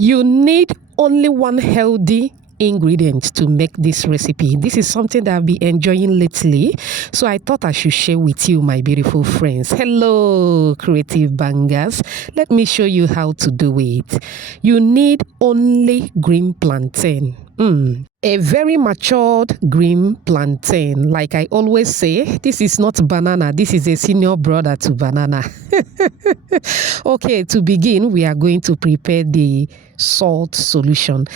You need only one healthy ingredient to make this recipe. This is something that I've been enjoying lately, so I thought I should share with you, my beautiful friends. Hello, creative bangers. Let me show you how to do it. You need only green plantain. A very matured green plantain. Like I always say, this is not banana. This is a senior brother to banana. Okay, to begin, we are going to prepare the salt solution.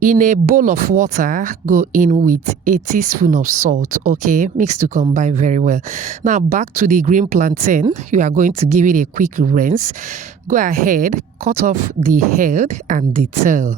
In a bowl of water, go in with a teaspoon of salt, okay? Mix to combine very well. Now, back to the green plantain. You are going to give it a quick rinse. Go ahead, cut off the head and the tail.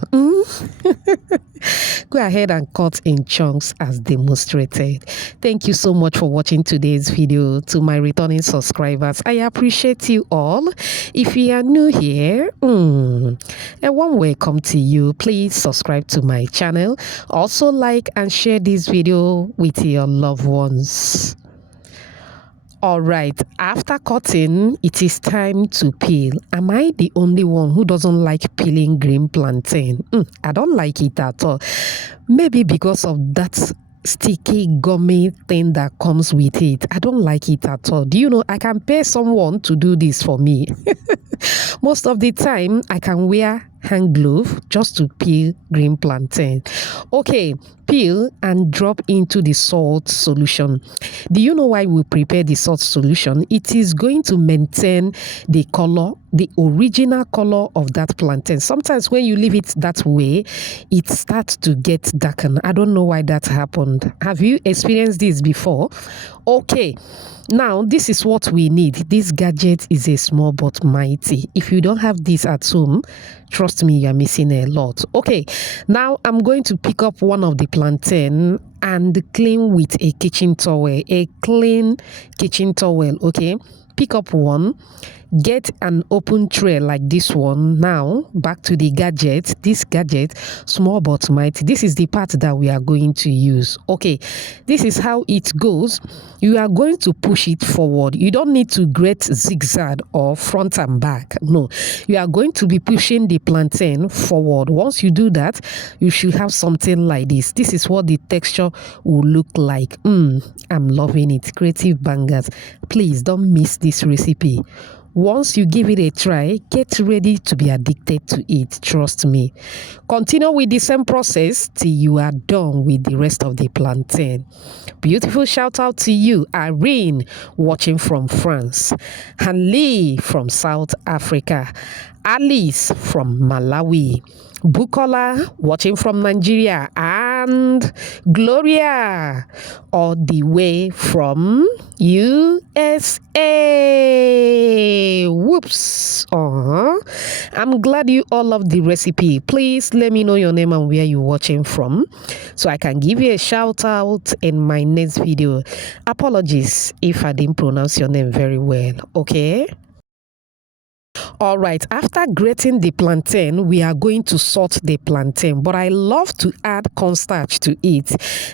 Go ahead and cut in chunks as demonstrated. Thank you so much for watching today's video. To my returning subscribers, I appreciate you all. If you are new here, a warm welcome to you. Please subscribe to my channel. Also like and share this video with your loved ones. All right, after cutting, it is time to peel. Am I the only one who doesn't like peeling green plantain? I don't like it at all. Maybe because of that sticky gummy thing that comes with it. I don't like it at all. Do you know, I can pay someone to do this for me. Most of the time, I can wear hand glove just to peel green plantain. Okay, peel and drop into the salt solution. Do you know why we prepare the salt solution? It is going to maintain the color, the original color of that plantain. Sometimes when you leave it that way, it starts to get darkened. I don't know why that happened. Have you experienced this before? Okay. Now, this is what we need. This gadget is a small but mighty. If you don't have this at home, trust me, you're missing a lot. Okay, now I'm going to pick up one of the plantain and clean with a kitchen towel. A clean kitchen towel, okay? Pick up one. Get an open tray like this one. Now, back to the gadget. This gadget, small but mighty. This is the part that we are going to use. Okay, this is how it goes. You are going to push it forward. You don't need to grate zigzag or front and back. No, you are going to be pushing the plantain forward. Once you do that, you should have something like this. This is what the texture will look like. I'm loving it. Creative bangers. Please don't miss this recipe. Once you give it a try, get ready to be addicted to it. Trust me. Continue with the same process till you are done with the rest of the plantain. Beautiful shout out to you, Irene, watching from France, Hanli from South Africa, Alice from Malawi, Bukola watching from Nigeria, and Gloria all the way from USA. Whoops. I'm glad you all love the recipe. Please let me know your name and where you're watching from so I can give you a shout out in my next video. Apologies if I didn't pronounce your name very well, okay? All right, after grating the plantain, we are going to salt the plantain, but I love to add cornstarch to it.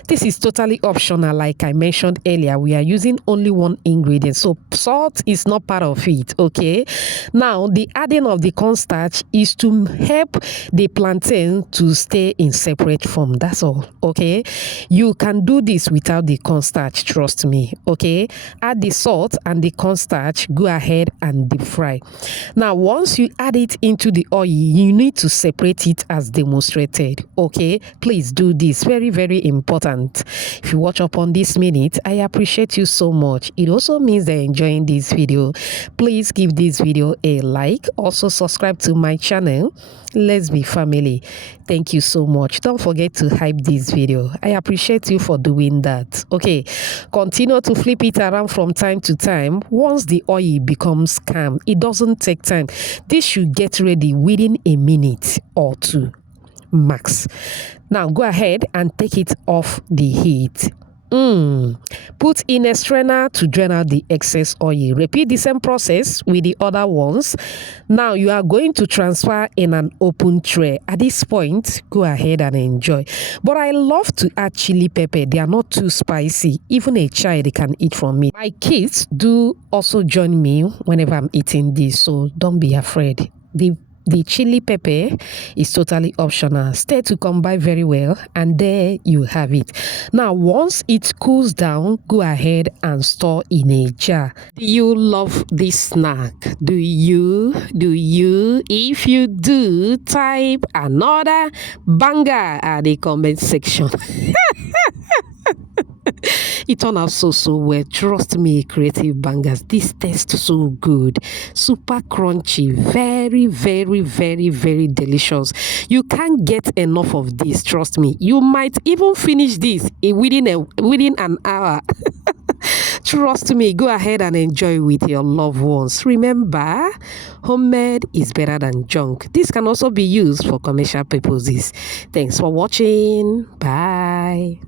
This is totally optional. Like I mentioned earlier, we are using only one ingredient, so salt is not part of it, okay? Now, the adding of the cornstarch is to help the plantain to stay in separate form. That's all, okay? You can do this without the cornstarch, trust me, okay? Add the salt and the cornstarch, go ahead and deep fry. Now, once you add it into the oil, you need to separate it as demonstrated, okay? Please do this. Very, very important. If you watch up on this minute, I appreciate you so much. It also means they're enjoying this video. Please give this video a like. Also, subscribe to my channel. Let's be family. Thank you so much. Don't forget to hype this video. I appreciate you for doing that. Okay, continue to flip it around from time to time. Once the oil becomes calm, it doesn't take time. This should get ready within a minute or two max. Now go ahead and take it off the heat. Put in a strainer to drain out the excess oil. Repeat the same process with the other ones. Now you are going to transfer in an open tray. At this point, go ahead and enjoy. But I love to add chili pepper. They are not too spicy. Even a child can eat from it. My kids do also join me whenever I'm eating this, so don't be afraid. The The chili pepper is totally optional. Stay to combine very well, and there you have it. Now, once it cools down, go ahead and store in a jar. Do you love this snack? Do you? If you do, type another banger at the comment section. It turned out so well. Trust me, creative bangers. This tastes so good. Super crunchy. Very delicious. You can't get enough of this. Trust me. You might even finish this within an hour. Trust me, go ahead and enjoy with your loved ones. Remember, homemade is better than junk. This can also be used for commercial purposes. Thanks for watching. Bye.